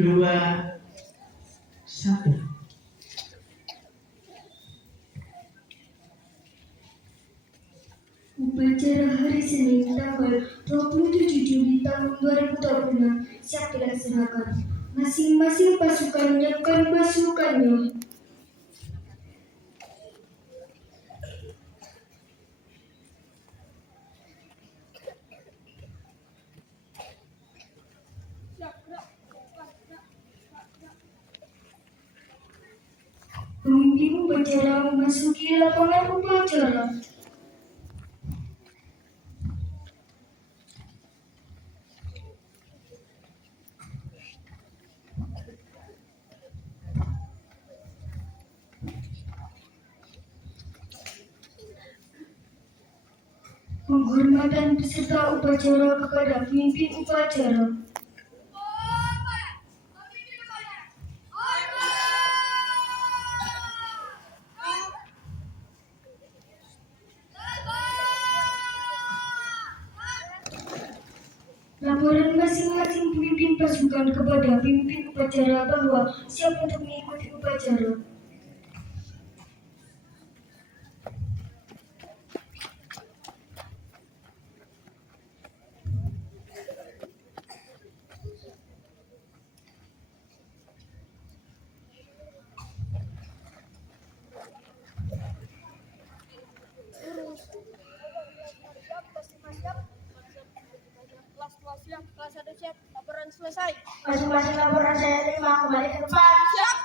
dua, satu. Upacara hari Senin tanggal 27 Juli tahun 2026 siap dilaksanakan. Masing-masing pasukan menyiapkan pasukannya. Pemimpin upacara memasuki lapangan upacara. Penghormatan peserta upacara kepada pemimpin upacara. Laporan masing-masing pemimpin pasukan kepada pemimpin upacara bahwa siap untuk mengikuti upacara. Kelas 1 siap, laporan selesai. Masing-masing laporan saya terima, kembali ke depan. Siap.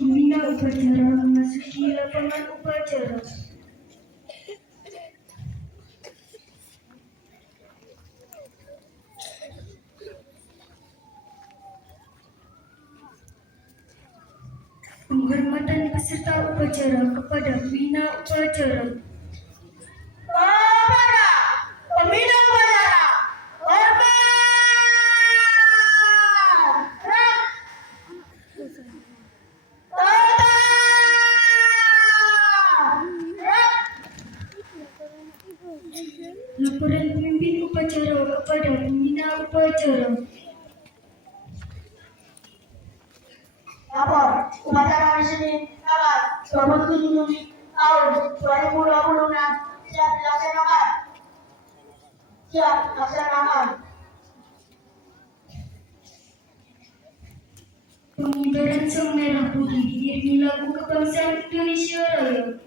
Pembina upacara memasuki lapangan upacara. Penghormatan peserta upacara kepada pembina upacara. Kepada pembina upacara, hormat. Laporan pemimpin upacara kepada pembina upacara. Lapor, upacara hari Senin tanggal 27 Juli tahun 2026 siap dilaksanakan. Siap dilaksanakan. Pengibaran sang merah putih diiringi lagu kebangsaan Indonesia Raya.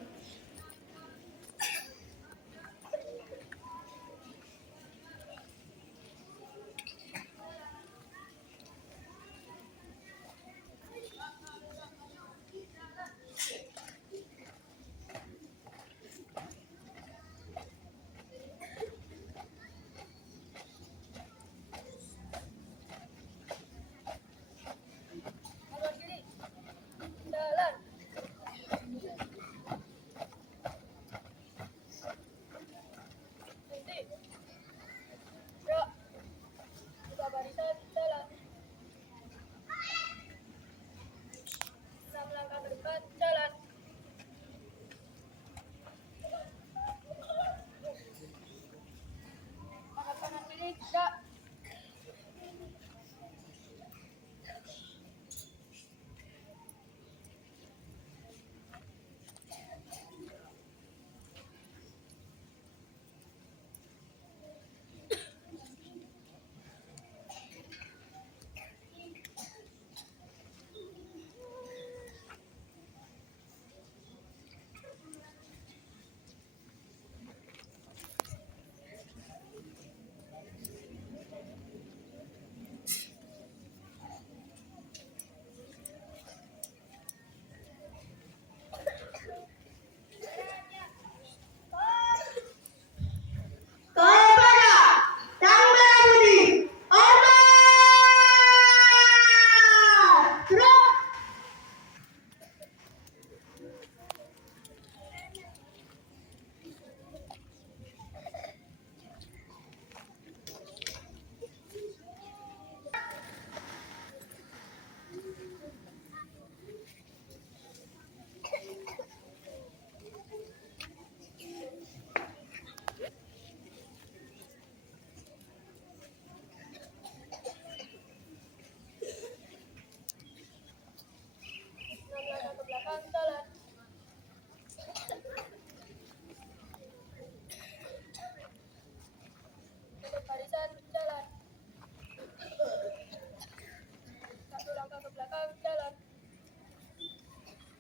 belakang jalan.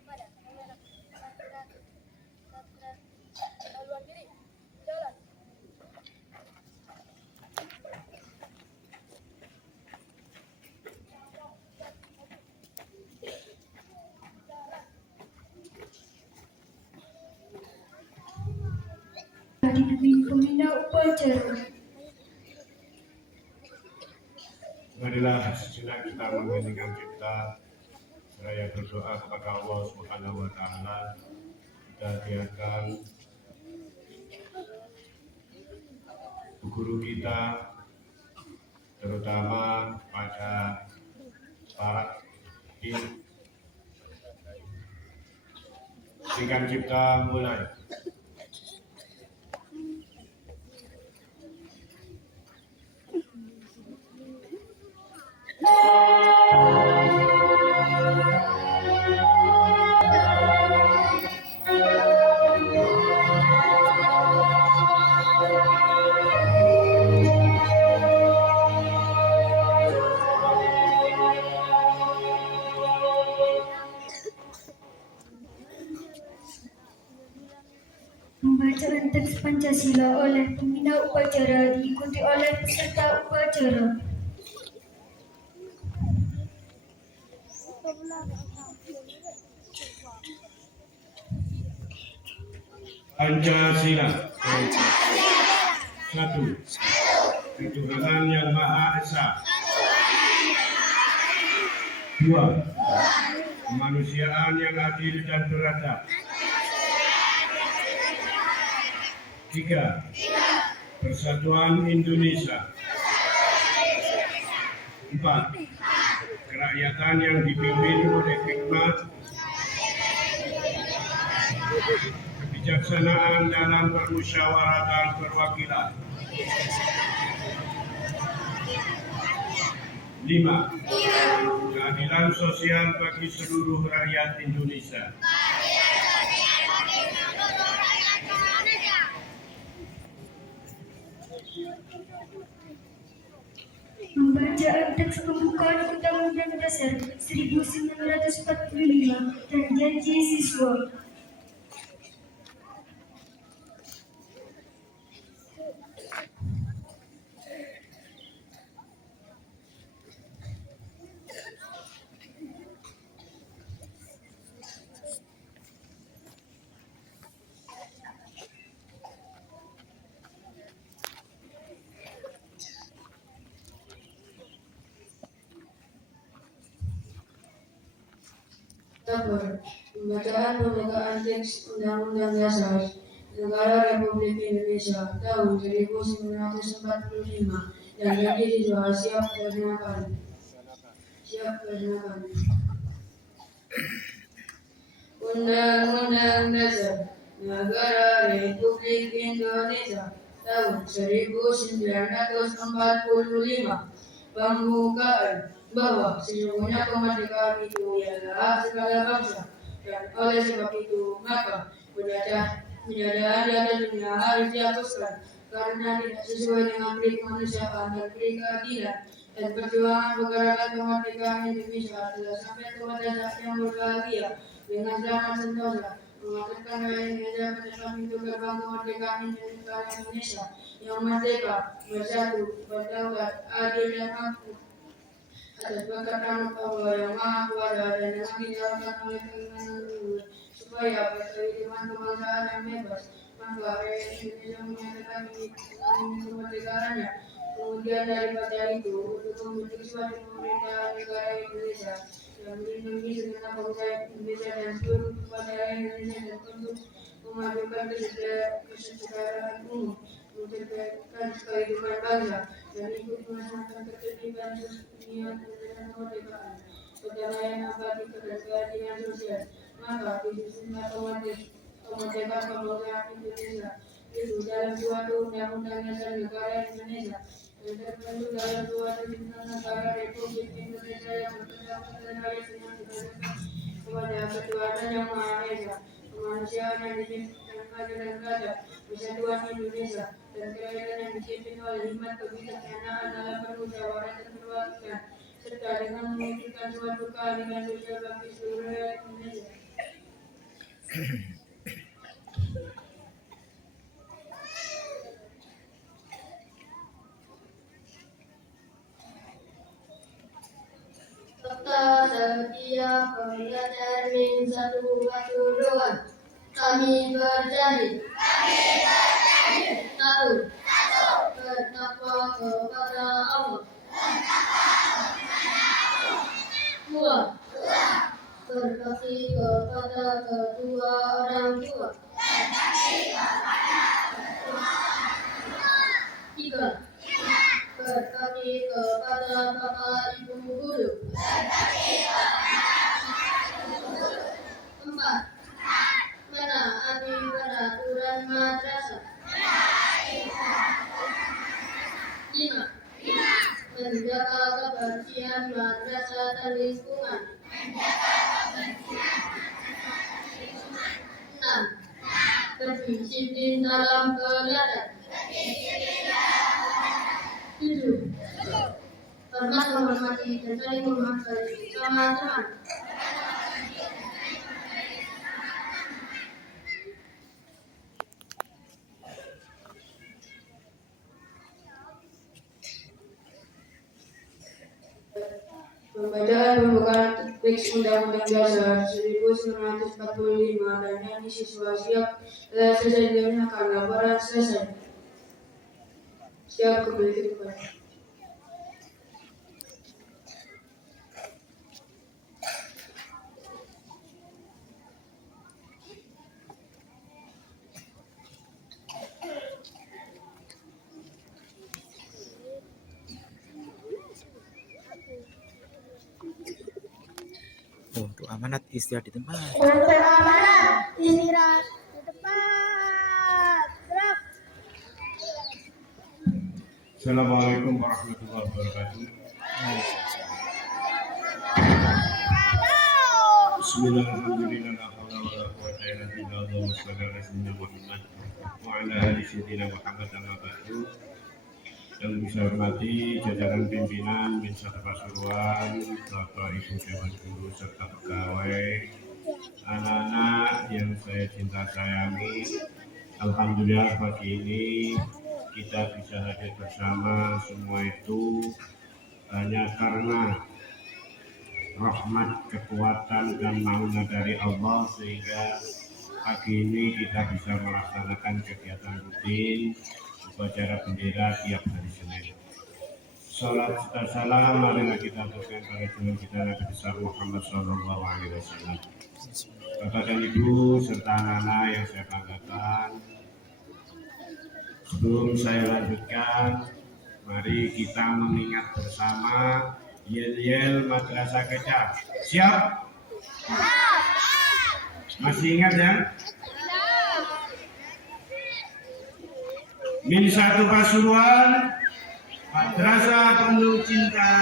Pada kamera. Satra. Haluan kiri. Jalan. Dipimpin pembina upacara. Marilah sejenak kita mengheningkan cipta seraya berdoa kepada Allah Subhanahu wa taala. Kita biarkan guru kita, terutama pada para heningkan cipta mulai. Pembacaan teks Pancasila oleh pembina upacara diikuti oleh peserta upacara. Pancasila. Satu. Ketuhanan yang Maha Esa. Dua. Kemanusiaan yang adil dan beradab. Tiga. Persatuan Indonesia. Empat. Kerakyatan yang dipimpin oleh hikmat, kebijaksanaan dalam permusyawaratan perwakilan. 5. Keadilan sosial bagi seluruh rakyat Indonesia. Pembacaan teks pembukaan Undang-Undang Dasar 1945 dan Janji Siswa. Pembacaan pembukaan teks Undang-Undang Dasar Negara Republik Indonesia tahun 1945 dan Janji Siswa siap dilaksanakan. Undang-Undang Dasar Negara Republik Indonesia tahun 1945. Pembukaan bahwa sesungguhnya kemerdekaan itu ialah hak segala bangsa, dan oleh sebab itu maka penjajahan di atas dunia harus dihapuskan karena tidak sesuai dengan prinsip kemanusiaan dan prinsip keadilan, dan perjuangan pergerakan kemerdekaan Indonesia telah sampai kepada saat yang berbahagia dengan selamat sentosa mengaturkan rakyat Indonesia pada pintu gerbang kemerdekaan Indonesia yang merdeka, bersatu, berdaulat, adil dan makmur atas berkat Allah yang Maha Kuasa dan yang dijalankan oleh keinginan supaya kehidupan kebangsaan yang bebas. Maka rakyat Indonesia menyatakan kemerdekaannya. Kemudian daripada itu untuk membentuk suatu pemerintahan negara Indonesia yang melindungi segenap bangsa Indonesia dan seluruh kepada rakyat Indonesia dan untuk memajukan kesejahteraan umum, menciptakan kehidupan bangsa dan ikut melaksanakan ketertiban dunia dan kemerdekaan, perdamaian abadi dan keadilan sosial. Maka disusunlah kemerdekaan kebangsaan Indonesia itu dalam suatu undang-undang dasar negara Indonesia dan tertentu dalam suatu undang negara Republik Indonesia yang berdasarkan dan harus diberdasarkan kepada ketuhanan yang Maha Esa, kemanusiaan yang diciptakan dan beradab, persatuan Indonesia dan kerakyatan yang dipimpin oleh hikmat kebijaksanaan dalam permusyawaratan perwakilan serta dengan mewujudkan dan suka duka dengan sosial bagi seluruh rakyat Indonesia. Serta setiap pelajar min satu pasuruan kami berjanji satu bertakwa kepada Allah, dua berbakti kepada kedua orang tua, tiga berbakti kepada bapak ibu guru, empat menaati peraturan madrasah, lima menjaga kebersihan madrasah dan lingkungan, enam berdisiplin dalam belajar, tujuh hormat menghormati dan saling menghargai sama teman. Pembacaan pembukaan teks Undang-Undang Dasar 1945 dan yang siswa siap telah selesai digunakan, laporan selesai. Siap kembali ke tempat. Untuk amanat istirahat di tempat. Untuk amanat istirahat di tempat. Gerak. Assalamualaikum warahmatullahi wabarakatuh. Bismillahirrahmanirrahim. La haula wa la quwwata illa billah. Allahumma shalli ala sayyidina Muhammad wa ala ali sayyidina Muhammad amma ba'du. Yang bisa hormati jajaran pimpinan Minsat Pasuruan, Bapak Ibu Dewan Guru serta pegawai, anak-anak yang saya cinta sayangi. Alhamdulillah pagi ini kita bisa hadir bersama, semua itu hanya karena rahmat, kekuatan dan mauna dari Allah, sehingga pagi ini kita bisa melaksanakan kegiatan rutin upacara bendera tiap hari Senin. Salat serta salam marilah kita aturkan pada Tuhan kita Nabi besar Muhammad Sallallahu Alaihi Wasallam. Bapak dan Ibu serta anak-anak yang saya banggakan, sebelum saya lanjutkan, mari kita mengingat bersama yel-yel Madrasah Kedah. Siap? Masih ingat ya? Min satu Pasuruan, madrasah penuh cinta,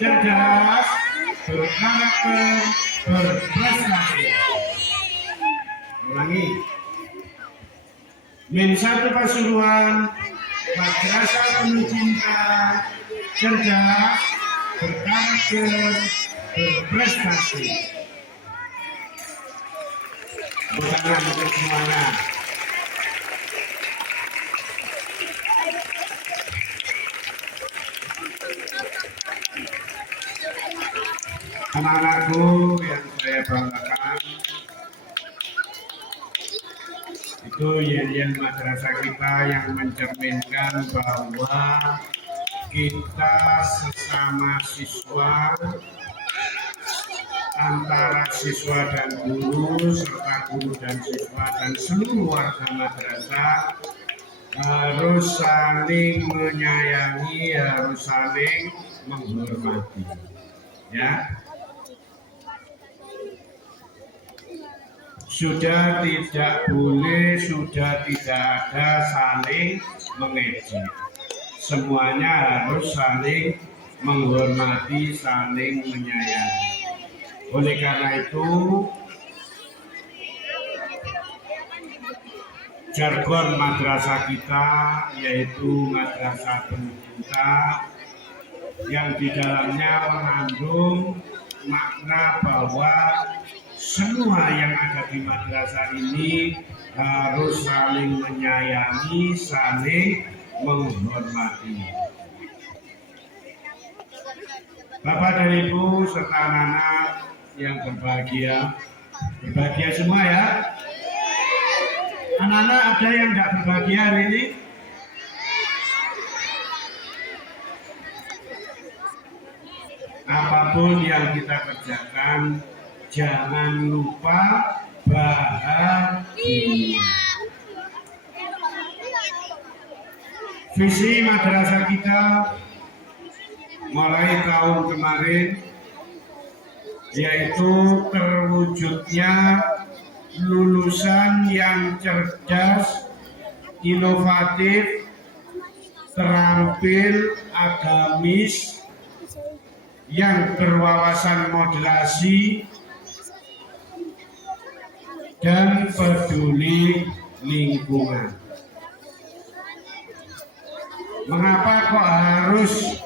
cerdas, berkarakter, berprestasi. Ulangi. Min satu Pasuruan, madrasah penuh cinta, cerdas, berkarakter, berprestasi. Bukan untuk semuanya. Anak-anakku yang saya banggakan, itu yel-yel madrasah kita yang mencerminkan bahwa kita sesama siswa, antara siswa dan guru, serta guru dan siswa dan seluruh warga madrasah harus saling menyayangi, harus saling menghormati. Ya, sudah tidak boleh, sudah tidak ada saling mengejek. Semuanya harus saling menghormati, saling menyayangi. Oleh karena itu, jargon madrasah kita yaitu madrasah penuh cinta, yang di dalamnya mengandung makna bahwa semua yang ada di madrasah ini harus saling menyayangi, saling menghormati. Bapak dan Ibu serta anak-anak yang berbahagia semua ya. Anak-anak ada yang tidak berbahagia hari ini? Apapun yang kita kerjakan, jangan lupa bahagia. Visi madrasah kita mulai tahun kemarin yaitu terwujudnya lulusan yang cerdas, inovatif, terampil, agamis, yang berwawasan moderasi dan peduli lingkungan. Mengapa kok harus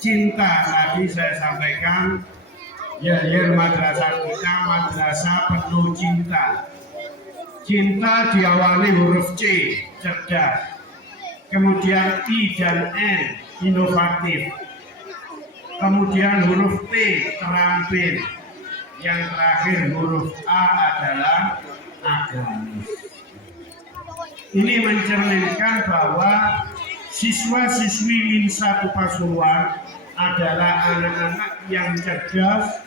cinta? Tadi saya sampaikan, ya madrasah kita madrasah penuh cinta. Cinta diawali huruf C, cerdas. Kemudian I dan N, inovatif. Kemudian huruf T, terampil. Yang terakhir huruf A adalah agamis. Ini mencerminkan bahwa siswa-siswi Min 1 Pasuruan adalah anak-anak yang cerdas,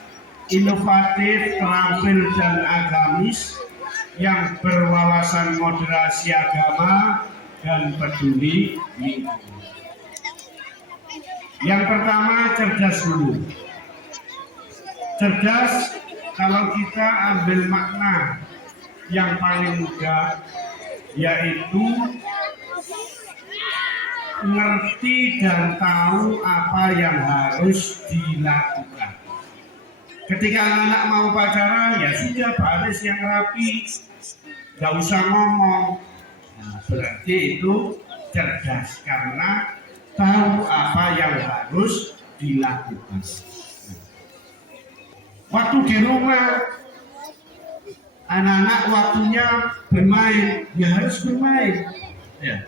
inovatif, terampil dan agamis, yang berwawasan moderasi agama dan peduli lingkungan. Yang pertama, cerdas dulu. Cerdas, kalau kita ambil makna yang paling mudah, yaitu ngerti dan tahu apa yang harus dilakukan. Ketika anak mau pacaran, ya sudah baris yang rapi, gak usah ngomong. Nah, berarti itu cerdas karena tahu apa yang harus dilakukan. Waktu di rumah, anak-anak waktunya bermain, ya harus bermain. Ya.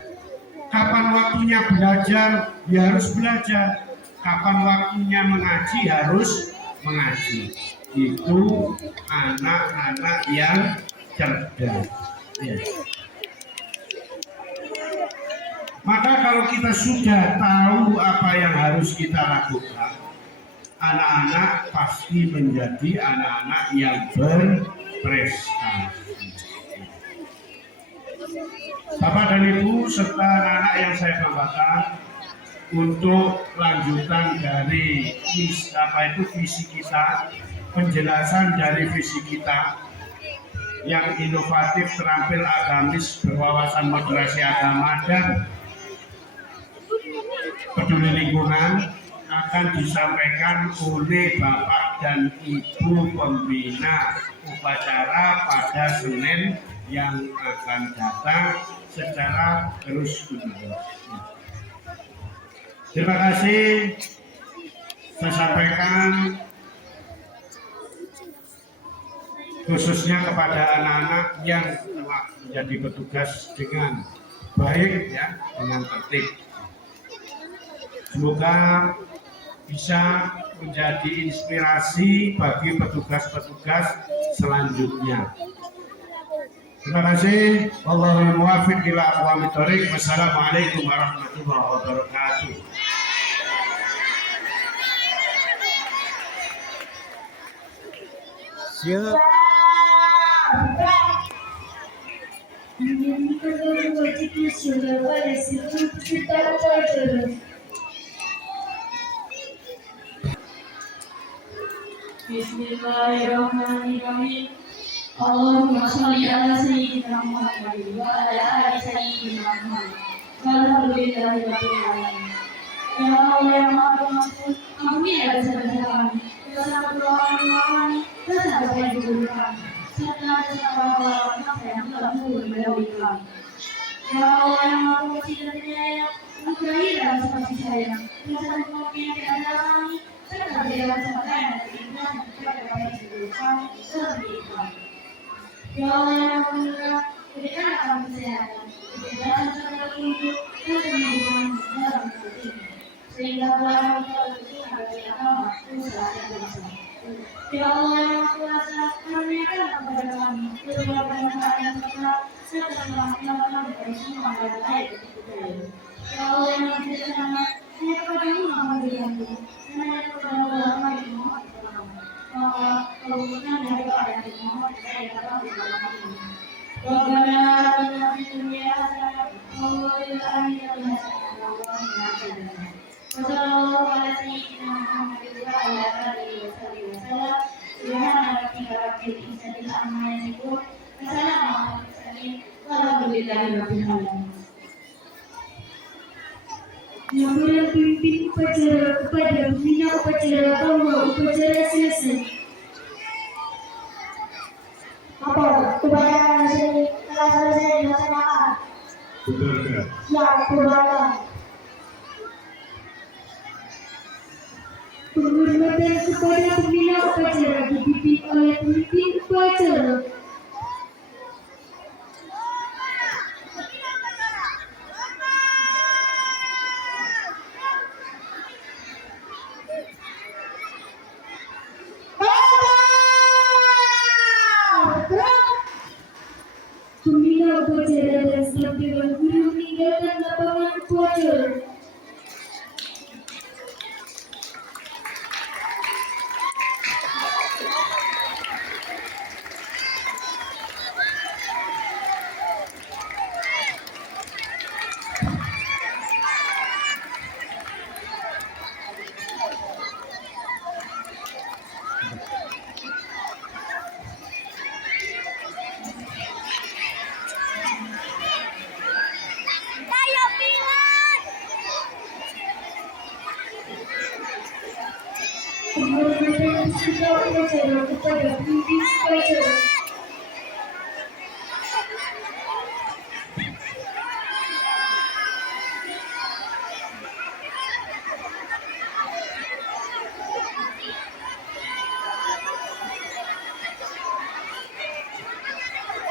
Kapan waktunya belajar, ya harus belajar. Kapan waktunya mengaji, harus mengaji. Itu anak-anak yang cerdas. Ya. Maka kalau kita sudah tahu apa yang harus kita lakukan, anak-anak pasti menjadi anak-anak yang berprestasi. Bapak dan Ibu serta anak-anak yang saya banggakan, untuk lanjutan dari visi kita, penjelasan dari visi kita yang inovatif, terampil, agamis, berwawasan moderasi agama dan peduli lingkungan akan disampaikan oleh Bapak dan Ibu pembina upacara pada Senin yang akan datang secara terus-menerus. Terima kasih. Saya sampaikan khususnya kepada anak-anak yang telah menjadi petugas dengan baik, ya, dengan tertib. Semoga bisa menjadi inspirasi bagi petugas-petugas selanjutnya. Terima kasih. Wallahul muwaffiq ila aqwamit thoriq. Wassalamualaikum warahmatullahi wabarakatuh. Siap. Ini perlu wajib nasional oleh seluruh peserta upacara. Bismillahirrahmanirrahim. Allahumma sholli ala sayyidina Muhammad wa ala ali sayyidina Muhammad. Walhamdulillahi rabbil alamin. Ya Allah yang Maha Pengampun, ampunilah dosa-dosa kami, dosa perbuatan kami, dosa apa yang dulu kami, serta dosa orang-orang yang telah mendahului kami. Ya Allah yang Maha Pengasih dan Penyayang, ampunilah dosa kasih sayang, dosa yang kita jalani serta berjalan sampai dan beriman kepada kami seluruh kami lebih baik. Ya Allah yang Maha Murah, berikanlah kami kesehatan, kebebasan serta petunjuk dan kemudahan dalam hidup ini, sehingga kami dapat berguna bagi agama, usaha dan bangsa. Ya Allah yang Maha Kuasa, karuniakanlah kepada kami kedua manfaat yang tepat serta selamatkanlah kami dari semua hal baik dan kebaikan. Ya Allah yang Maha Bijaksana, hanya kepadamu kami bergantung, dan hanya kepadamu kami memohon pertolongan. Maka kabulkan dari doa yang dimohon saya dapat berdoa. Rabbana atina fid dunya hasanah wa fil akhirati hasanah wa qina adzabannar. Wassallallahu ala sayyidina Muhammadin wa ala alihi wa sahbihi wasallam. Subhana rabbika rabbil izzati amma yasifun. Wassalamu ala mursalin. Walhamdulillahi rabbil alamin. Yang memimpin upacara kepada pembina upacara bahwa upacara selesai. Apa? Upacara sini telah selesai dilaksanakan. Betulkah? Siap, Purbalingga. Penghormatan kepada pembina upacara dipimpin oleh pemimpin upacara. Pembina upacara dan staf dewan guru meninggalkan lapangan upacara. Penghormatan peserta upacara kepada pemimpin upacara.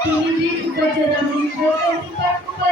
Pemimpin upacara meninggalkan tempat upacara.